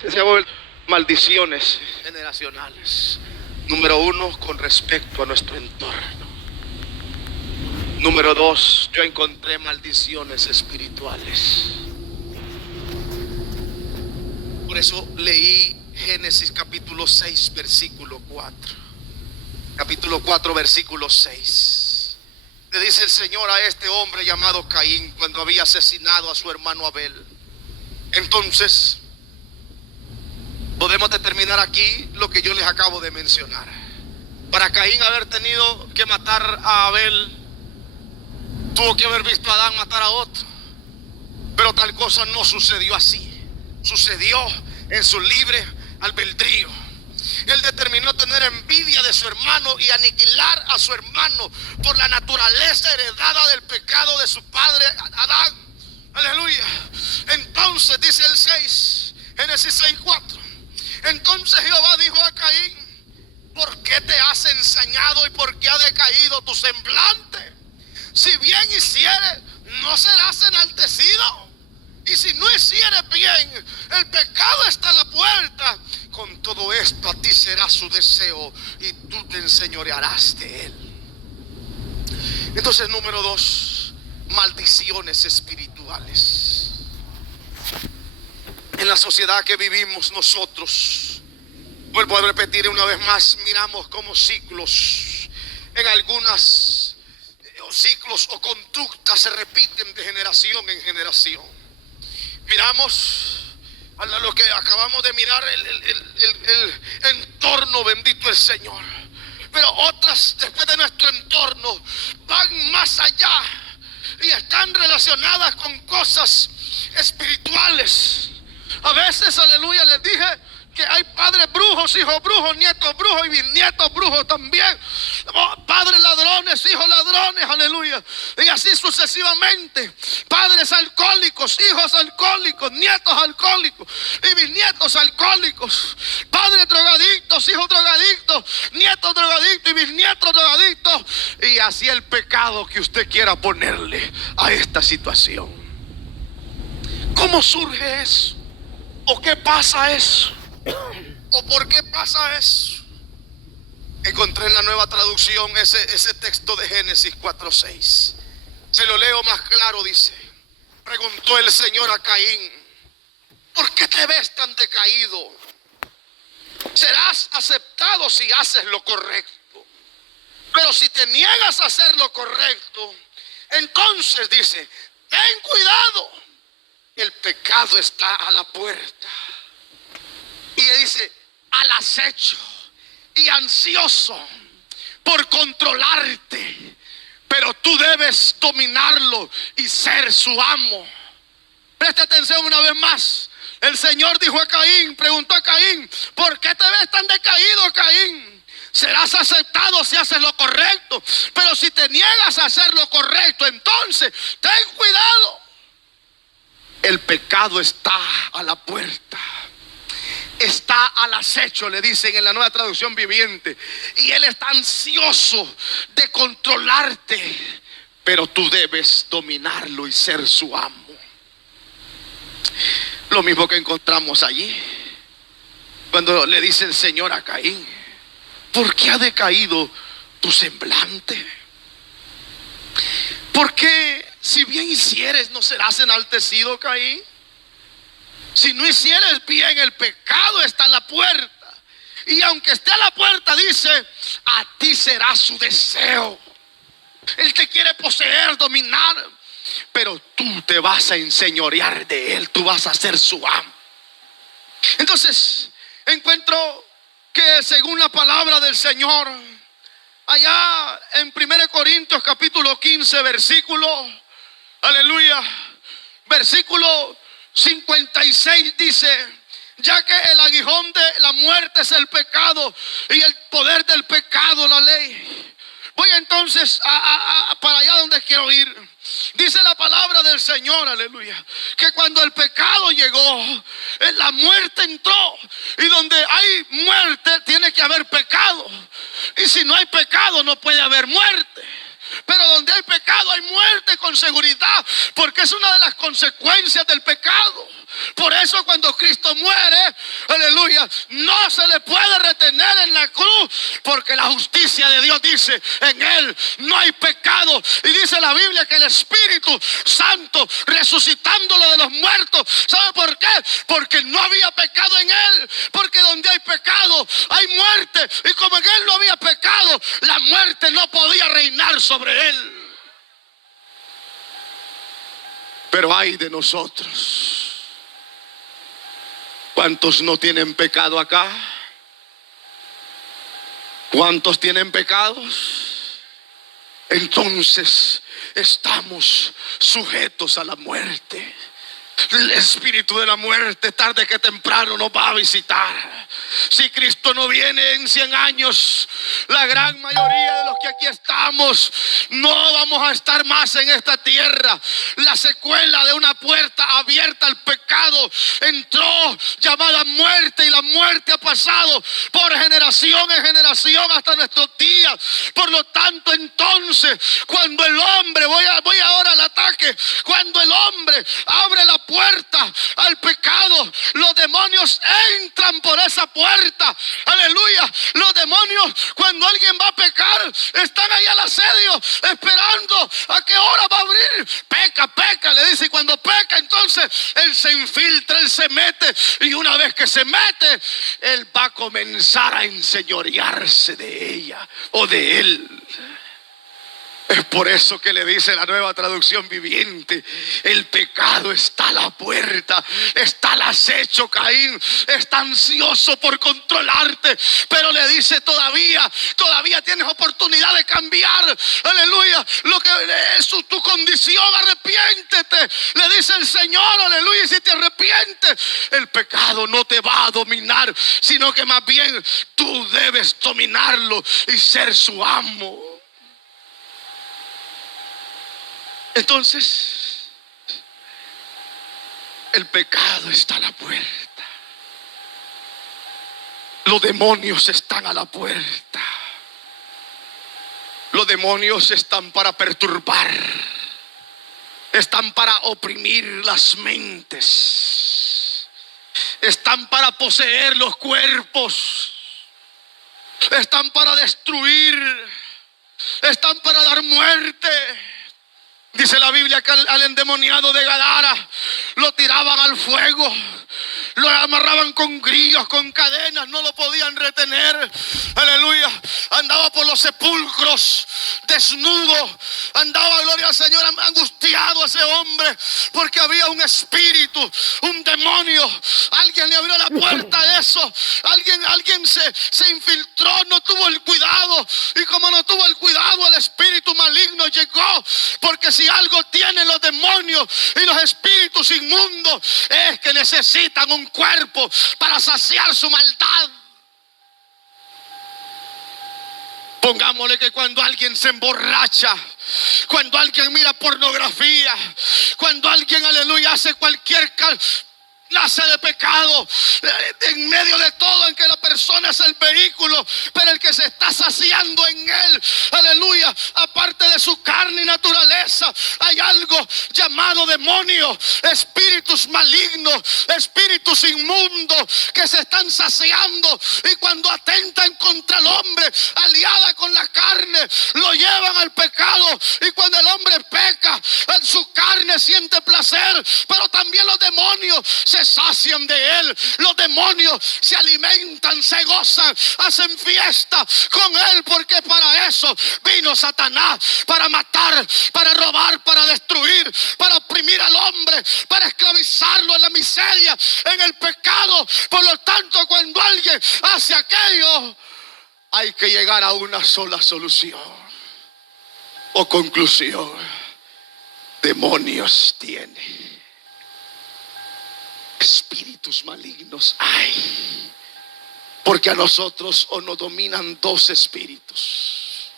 Se ha vuelto maldiciones generacionales. Número uno, con respecto a nuestro entorno. Número dos, yo encontré maldiciones espirituales. Por eso leí Génesis capítulo 6, versículo 4. Capítulo 4, versículo 6. Le dice el Señor a este hombre llamado Caín cuando había asesinado a su hermano Abel. Entonces, podemos determinar aquí lo que yo les acabo de mencionar. Para Caín haber tenido que matar a Abel, tuvo que haber visto a Adán matar a otro. Pero tal cosa no sucedió así. Sucedió en su libre albedrío. Él determinó tener envidia de su hermano y aniquilar a su hermano por la naturaleza heredada del pecado de su padre Adán. Aleluya. Entonces dice el 6, Génesis 6:4. Entonces Jehová dijo a Caín: ¿por qué te has ensañado y por qué ha decaído tu semblante? Si bien hicieres, no serás enaltecido. Y si no hicieres bien, el pecado está a la puerta. Con todo esto a ti será su deseo y tú te enseñorearás de él. Entonces, número dos, maldiciones espirituales. En la sociedad que vivimos nosotros, vuelvo a repetir una vez más, miramos como ciclos. En algunas ciclos o conductas se repiten de generación en generación. Miramos a lo que acabamos de mirar, el entorno, bendito el Señor. Pero otras, después de nuestro entorno, van más allá y están relacionadas con cosas espirituales. A veces, aleluya, les dije que hay padres brujos, hijos brujos, nietos brujos y bisnietos brujos también. Padres ladrones, hijos ladrones, aleluya. Y así sucesivamente. Padres alcohólicos, hijos alcohólicos, nietos alcohólicos y bisnietos alcohólicos. Padres drogadictos, hijos drogadictos, nietos drogadictos y bisnietos drogadictos. Y así el pecado que usted quiera ponerle a esta situación. ¿Cómo surge eso? ¿O qué pasa eso? ¿O por qué pasa eso? Encontré en la Nueva Traducción ese texto de Génesis 4:6. Se lo leo más claro, dice: preguntó el Señor a Caín: ¿por qué te ves tan decaído? Serás aceptado si haces lo correcto, pero si te niegas a hacer lo correcto, entonces dice: ten cuidado, el pecado está a la puerta. Y dice: al acecho y ansioso por controlarte, pero tú debes dominarlo y ser su amo. Preste atención una vez más. El Señor dijo a Caín, preguntó a Caín: ¿por qué te ves tan decaído, Caín? Serás aceptado si haces lo correcto, pero si te niegas a hacer lo correcto, entonces ten cuidado, el pecado está a la puerta. Está al acecho, le dicen en la Nueva Traducción Viviente. Y él está ansioso de controlarte, pero tú debes dominarlo y ser su amo. Lo mismo que encontramos allí cuando le dice el Señor a Caín: ¿por qué ha decaído tu semblante? ¿Por qué, si bien hicieres, no serás enaltecido, Caín? Si no hicieres bien, el pecado está a la puerta. Y aunque esté a la puerta, dice: a ti será su deseo. Él te quiere poseer, dominar, pero tú te vas a enseñorear de él. Tú vas a ser su amo. Entonces, encuentro que según la palabra del Señor, allá en 1 Corintios capítulo 15, versículo, aleluya, versículo 56 dice: ya que el aguijón de la muerte es el pecado y el poder del pecado la ley. Voy entonces para allá donde quiero ir. Dice la palabra del Señor, aleluya, que cuando el pecado llegó, la muerte entró. Y donde hay muerte tiene que haber pecado. Y si no hay pecado no puede haber muerte. Pero donde hay pecado hay muerte con seguridad, porque es una de las consecuencias del pecado. Por eso cuando Cristo muere, aleluya, no se le puede retener en la cruz, porque la justicia de Dios dice: en Él no hay pecado. Y dice la Biblia que el Espíritu Santo, resucitándolo de los muertos, ¿sabe por qué? Porque no había pecado en Él. Porque donde hay pecado hay muerte, y como en Él no había pecado, la muerte no podía reinar sobre Él. Pero ay de nosotros, ¿cuántos no tienen pecado acá? ¿Cuántos tienen pecados? Entonces estamos sujetos a la muerte. El espíritu de la muerte tarde que temprano nos va a visitar. Si Cristo no viene en 100 años, la gran mayoría de los que aquí estamos no vamos a estar más en esta tierra. La secuela de una puerta abierta al pecado entró, llamada muerte, y la muerte ha pasado por generación en generación hasta nuestros días. Por lo tanto, entonces, cuando el hombre, voy ahora al ataque, cuando el hombre abre la puerta al pecado, los demonios entran por esa puerta. Aleluya. Los demonios, cuando alguien va a pecar, están ahí al asedio, esperando a qué hora va a abrir. Peca, le dice. Y cuando peca, entonces él se infiltra, él se mete. Y una vez que se mete, él va a comenzar a enseñorearse de ella o de él. Es por eso que le dice la Nueva Traducción Viviente: el pecado está a la puerta, está al acecho. Caín está ansioso por controlarte, pero le dice: todavía tienes oportunidad de cambiar. Aleluya. Lo que es tu condición, arrepiéntete, le dice el Señor. Aleluya. Y si te arrepientes, el pecado no te va a dominar, sino que más bien tú debes dominarlo y ser su amo. Entonces, el pecado está a la puerta. Los demonios están a la puerta. Los demonios están para perturbar, están para oprimir las mentes, están para poseer los cuerpos, están para destruir, están para dar muerte. Dice la Biblia que al endemoniado de Gadara lo tiraban al fuego, lo amarraban con grillos, con cadenas, no lo podían retener. Aleluya. Andaba por los sepulcros desnudo, andaba, gloria al Señor, angustiado ese hombre, porque había un espíritu, un demonio. Alguien le abrió la puerta a eso. Alguien se infiltró, no tuvo el cuidado, y como no tuvo el cuidado, el espíritu maligno llegó. Porque si algo tienen los demonios y los espíritus inmundos, es que necesitan un cuerpo para saciar su maldad. Pongámosle que cuando alguien se emborracha, cuando alguien mira pornografía, cuando alguien, aleluya, hace cualquier clase de pecado, en medio de todo, en que la persona es el vehículo, pero el que se está saciando en él, aleluya, aparte de su carne y naturaleza, hay algo llamado demonio, espíritus malignos, espíritus inmundos que se están saciando, y cuando atentan contra el hombre, aliada con la carne, lo llevan al pecado. Y cuando el hombre peca, en su carne siente placer, pero también los demonios se sacian de él. Los demonios se alimentan, se gozan, hacen fiesta con él, porque para eso vino Satanás, para matar, para robar, para destruir, para oprimir al hombre, para esclavizarlo en la miseria, en el pecado. Por lo tanto, cuando alguien hace aquello, hay que llegar a una sola solución o conclusión: demonios tiene, espíritus malignos hay. Porque a nosotros o nos dominan dos espíritus: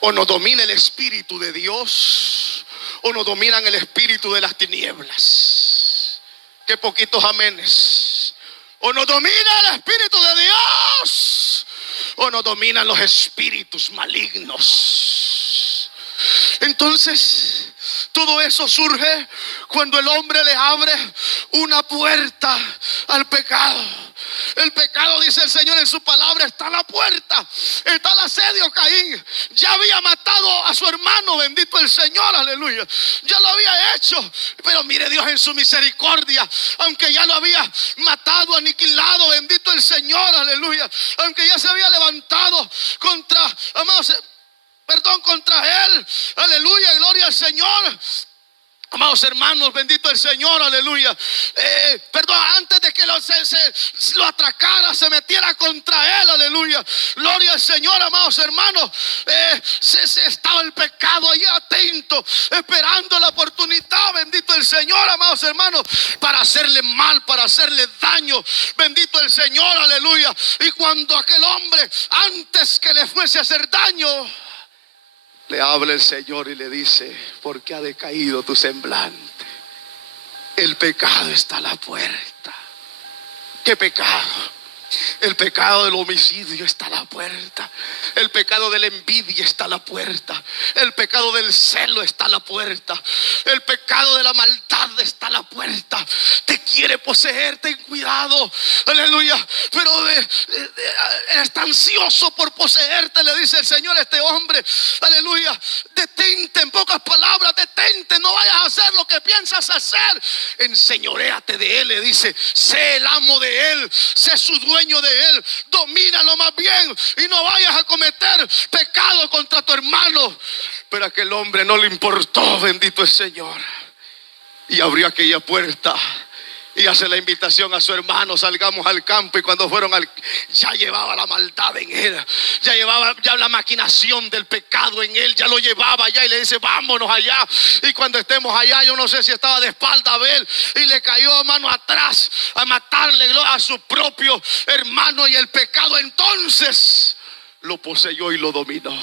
o nos domina el espíritu de Dios, o nos dominan el espíritu de las tinieblas. Qué poquitos amenes. O nos domina el espíritu de Dios, o nos dominan los espíritus malignos. Entonces, todo eso surge cuando el hombre le abre una puerta al pecado. El pecado, dice el Señor en su palabra, está a la puerta. Está el asedio. Caín ya había matado a su hermano, bendito el Señor, aleluya. Ya lo había hecho, pero mire Dios en su misericordia, aunque ya lo había matado, aniquilado, bendito el Señor, aleluya. Aunque ya se había levantado contra, amados, contra él, aleluya, gloria al Señor. Amados hermanos, bendito el Señor, aleluya. Antes de que lo atracara, se metiera contra él, aleluya. Gloria al Señor, amados hermanos. Estaba el pecado ahí atento, esperando la oportunidad, bendito el Señor, amados hermanos, para hacerle mal, para hacerle daño, bendito el Señor, aleluya. Y cuando aquel hombre, antes que le fuese a hacer daño, le habla el Señor y le dice: porque ha decaído tu semblante. El pecado está a la puerta. ¿Qué pecado? El pecado del homicidio está a la puerta. El pecado de la envidia está a la puerta. El pecado del celo está a la puerta. El pecado de la maldad está a la puerta. Te quiere poseer, ten cuidado, aleluya. Pero está ansioso por poseerte, le dice el Señor a este hombre, aleluya. Detente, en pocas palabras, detente. No vayas a hacer lo que piensas hacer. Enseñoréate de él, le dice. Sé el amo de él, sé su dueño de él, domínalo más bien y no vayas a cometer pecado contra tu hermano. Pero a aquel hombre no le importó, bendito el Señor, y abrió aquella puerta y hace la invitación a su hermano: salgamos al campo. Y cuando fueron ya llevaba la maldad en él, ya llevaba la maquinación del pecado en él, ya lo llevaba allá, y le dice: vámonos allá. Y cuando estemos allá, yo no sé si estaba de espalda a él, y le cayó mano atrás a matarle a su propio hermano, y el pecado entonces lo poseyó y lo dominó.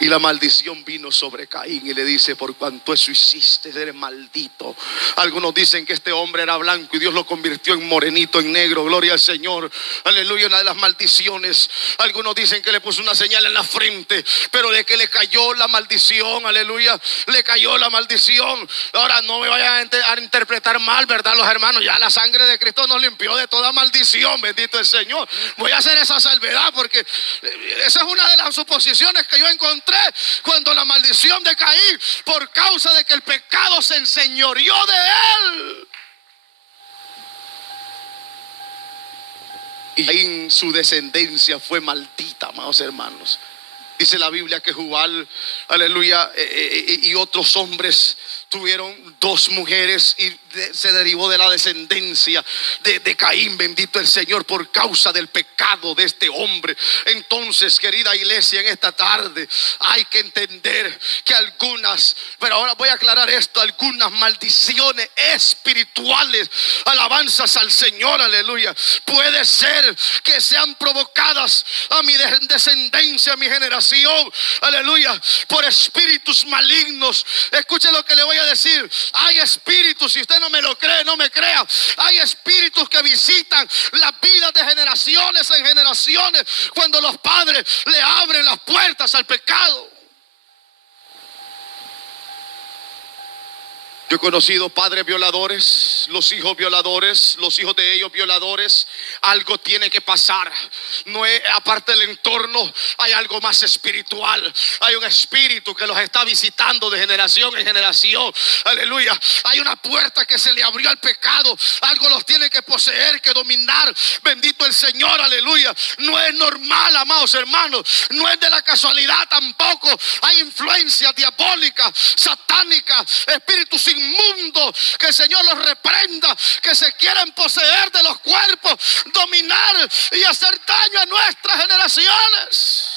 Y la maldición vino sobre Caín y le dice: por cuanto eso hiciste, eres maldito. Algunos dicen que este hombre era blanco y Dios lo convirtió en morenito, en negro. Gloria al Señor, aleluya. Una de las maldiciones. Algunos dicen que le puso una señal en la frente, pero de que le cayó la maldición, aleluya, le cayó la maldición. Ahora no me vayan a interpretar mal, ¿verdad, los hermanos? Ya la sangre de Cristo nos limpió de toda maldición, bendito el Señor. Voy a hacer esa salvedad porque esa es una de las suposiciones que yo encontré cuando la maldición de Caín, por causa de que el pecado se enseñoreó de él. Y Caín, su descendencia fue maldita, amados hermanos. Dice la Biblia que Jubal, aleluya, y otros hombres tuvieron dos mujeres, y se derivó de la descendencia de Caín, bendito el Señor, por causa del pecado de este hombre. Entonces, querida iglesia, en esta tarde hay que entender que algunas, pero ahora voy a aclarar esto, algunas maldiciones espirituales, alabanzas al Señor, aleluya, puede ser que sean provocadas a mi descendencia, a mi generación, aleluya, por espíritus malignos. Escuche lo que le voy a decir: hay espíritus, si usted no me lo cree, no me crea, hay espíritus que visitan las vidas de generaciones en generaciones cuando los padres le abren las puertas al pecado. Yo he conocido padres violadores, los hijos violadores, los hijos de ellos violadores. Algo tiene que pasar. No es, aparte del entorno, hay algo más espiritual. Hay un espíritu que los está visitando de generación en generación. Aleluya. Hay una puerta que se le abrió al pecado. Algo los tiene que poseer, que dominar. Bendito el Señor, aleluya. No es normal, amados hermanos. No es de la casualidad tampoco. Hay influencias diabólicas, satánicas, espíritus inmundos, que el Señor los reprenda, que se quieren poseer de los cuerpos, dominar y hacer daño a nuestras generaciones.